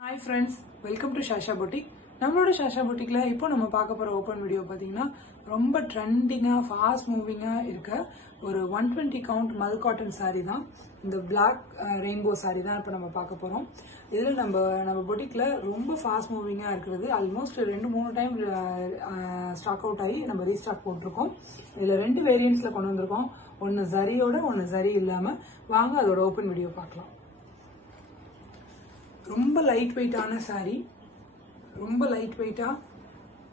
Hi friends, welcome to Shasha Boutique. நம்மளோட ஷாஷா புட்டிக்ல இப்போ நம்ம பார்க்க போற ஓப்பன் வீடியோ பார்த்தீங்கன்னா ரொம்ப ட்ரெண்டிங்கா ஃபாஸ்ட் மூவிங்கா இருக்க ஒரு 120 கவுண்ட் மல் காட்டன் saree தான். இந்த பிளாக் ரெயின்போ saree தான் இப்போ நம்ம பார்க்க போறோம். இதுல நம்ம புட்டிக்ல ரொம்ப ஃபாஸ்ட் மூவிங்கா இருக்கிறது ஆல்மோஸ்ட் 2-3 டைம் ஸ்டாக் அவுட் ஆகி நம்ம ரீஸ்டாக் போட்டிருக்கோம். இதுல 2 வேரியன்ட்ஸ்ல கொண்டு வந்திருக்கோம். ஒன்னு ஜரியோட ஒன்னு ஜரி இல்லாம. வாங்க அதோட ஓப்பன் வீடியோ பார்க்கலாம். ரொம்ப லைட் வெயிட்டான saree, ரொம்ப லைட் வெயிட்டா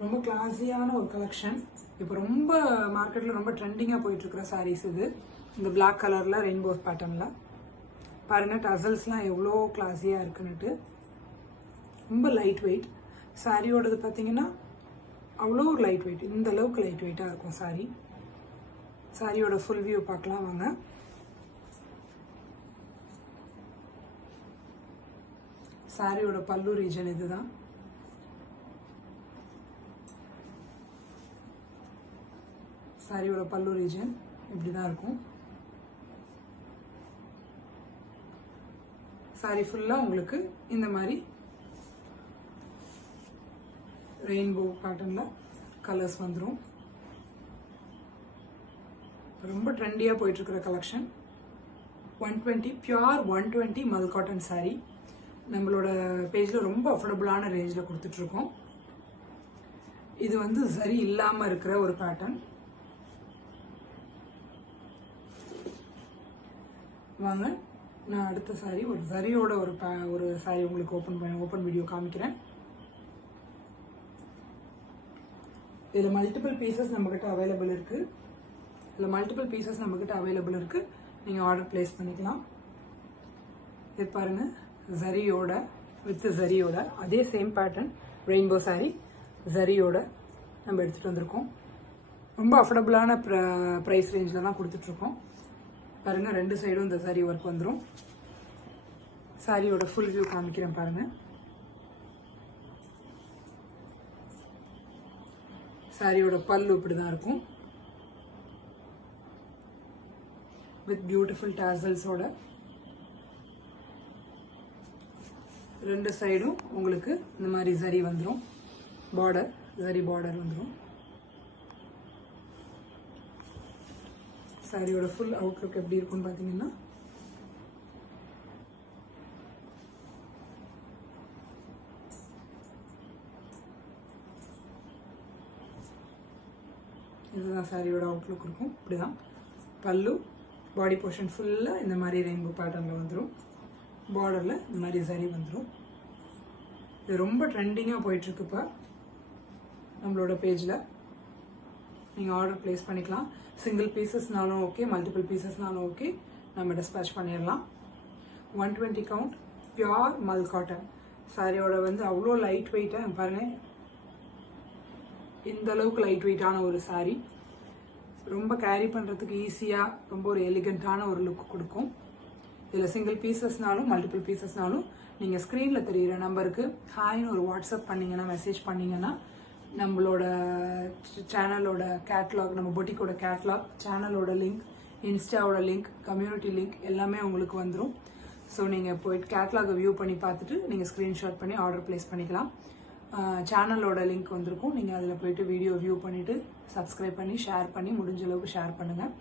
ரொம்ப கிளாஸியான ஒரு கலெக்ஷன். இப்போ ரொம்ப மார்க்கெட்ல ரொம்ப ட்ரெண்டிங்கா போயிட்டு இருக்கிற sarees இது. இந்த பிளாக் கலர்ல ரெயின்போ பேட்டர்ன்ல பாருங்க, டசல்ஸ்லாம் எவ்வளோ கிளாஸியா இருக்குன்னுட்டு. ரொம்ப லைட் வெயிட் சாரியோடது பார்த்தீங்கன்னா அவ்வளோ ஒரு லைட் வெயிட், இந்த அளவுக்கு லைட் வெயிட்டா இருக்கும் சாரி. சாரியோட ஃபுல் வியூ பார்க்கலாம் வாங்க. சாரியோட பல்லு ரீஜன் இதுதான். சாரியோட பல்லு ரீஜன் இப்படிதான் இருக்கும். சாரி ஃபுல்லா உங்களுக்கு இந்த மாதிரி ரெயின்போ பேட்டர்ன்ல கலர்ஸ் வந்துடும். ரொம்ப ட்ரெண்டியா போயிட்டு இருக்கிற கலெக்ஷன் 120 பியூர் 120 மல் காட்டன் சாரி. நம்மளோட பேஜ்ல ரொம்ப அஃபோர்டபுளான ரேஞ்சில் கொடுத்துட்டு இருக்கோம். இது வந்து சரி இல்லாம இருக்கிற ஒரு பேட்டர்ன். வாங்க நான் அடுத்த சாரி ஒரு சரியோட ஒரு சாரி உங்களுக்கு ஓப்பன் வீடியோ காமிக்கிறேன். இதுல மல்டிபிள் பீசஸ் நம்ம கிட்ட அவைலபிள் இருக்கு. நீங்க ஆர்டர் பிளேஸ் பண்ணிக்கலாம். இது பாருங்க, ஜரியோட ஜரியோட அதே சேம் பேட்டர்ன் ரெயின்போ சாரி ஜரியோட நம்ம எடுத்துட்டு வந்திருக்கோம். ரொம்ப அஃபோர்டபுளான ப்ரைஸ் ரேஞ்சில் தான் கொடுத்துட்டு இருக்கோம். பாருங்க, 2 சைடும் இந்த சாரி ஒர்க் வந்துடும். சாரியோட ஃபுல் வியூ காமிக்கிறேன் பாருங்க. சாரியோட பல்லு இப்படிதான் இருக்கும் வித் பியூட்டிஃபுல் டாசல்ஸோட. 2 சைடும் உங்களுக்கு இந்த மாதிரி ஜரி வந்துடும். ஜரி பார்டர் வந்துடும். சாரியோட ஃபுல் அவுட்லுக் எப்படி இருக்கும்னு பாத்தீங்கன்னா இதுதான் சாரியோட அவுட்லுக் இருக்கும். இப்படிதான் பல்லு, பாடி போர்ஷன் ஃபுல்லா இந்த மாதிரி ரெயின்போ பேட்டர்ன்ல வந்துடும். பார்டர்ல இந்த மாதிரி சரி வந்துடும். இது ரொம்ப ட்ரெண்டிங்கா போயிட்டு இருக்குப்பா. நம்மளோட பேஜ்ல நீங்க ஆர்டர் பிளேஸ் பண்ணிக்கலாம். சிங்கிள் பீசஸ்னாலும் ஓகே, மல்டிபிள் பீசஸ்னாலும் ஓகே, நம்ம டிஸ்பேச் பண்ணிடலாம். 120 கவுண்ட் பியூர் மல் காட்டன் சாரியோட வந்து அவ்வளோ லைட் வெயிட்டா பாருங்க. இந்த அளவுக்கு லைட் வெயிட்டான ஒரு சாரி, ரொம்ப கேரி பண்றதுக்கு ஈஸியா, ரொம்ப ஒரு எலிகண்டான ஒரு லுக் கொடுக்கும். இதில் சிங்கிள் பீசஸ்னாலும் மல்டிபிள் பீசஸ்னாலும் நீங்கள் ஸ்க்ரீனில் தெரிகிற நம்பருக்கு ஹாய்னு ஒரு வாட்ஸ்அப் பண்ணிங்கன்னா, மெசேஜ் பண்ணிங்கன்னா நம்மளோட சேனலோட கேட்லாக், நம்ம பொட்டிக்கோட கேட்லாக், சேனலோட லிங்க், இன்ஸ்டாவோட லிங்க், கம்யூனிட்டி லிங்க் எல்லாமே உங்களுக்கு வந்துடும். ஸோ நீங்கள் போயிட்டு கேட்லாகை வியூ பண்ணி பார்த்துட்டு நீங்கள் ஸ்க்ரீன்ஷாட் பண்ணி ஆர்டர் பிளேஸ் பண்ணிக்கலாம். சேனலோட லிங்க் வந்திருக்கும். நீங்கள் அதில் போயிட்டு வீடியோ வியூ பண்ணிவிட்டு சப்ஸ்கிரைப் பண்ணி ஷேர் பண்ணி முடிஞ்ச அளவுக்கு ஷேர் பண்ணுங்கள்.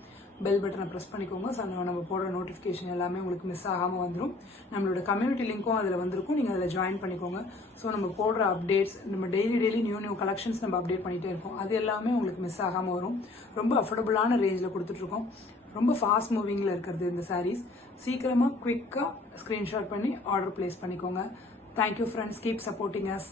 பெல் பட்டனை ப்ரெஸ் பண்ணிக்கோங்க. ஸோ நம்ம போடுற நோட்டிஃபிகேஷன் எல்லாமே உங்களுக்கு மிஸ் ஆகாமல் வந்துடும். நம்மளோட கம்யூனிட்டி லிங்க்கும் அதில் வந்திருக்கும். நீங்கள் அதில் ஜாயின் பண்ணிக்கோங்க. ஸோ நம்ம போடுற அப்டேட்ஸ், நம்ம டெய்லி நியூ கலெக்ஷன்ஸ் நம்ம அப்டேட் பண்ணிகிட்டே இருக்கோம். அது எல்லாமே உங்களுக்கு மிஸ் ஆகாமல் வரும். ரொம்ப அஃபோர்டபுளான ரேஞ்சில் கொடுத்துட்ருக்கோம். ரொம்ப ஃபாஸ்ட் மூவிங்கில் இருக்கிறது இந்த சாரீஸ். சீக்கிரமாக குவிக்காக ஸ்க்ரீன்ஷாட் பண்ணி ஆர்டர் பிளேஸ் பண்ணிக்கோங்க. Thank you friends, keep supporting us.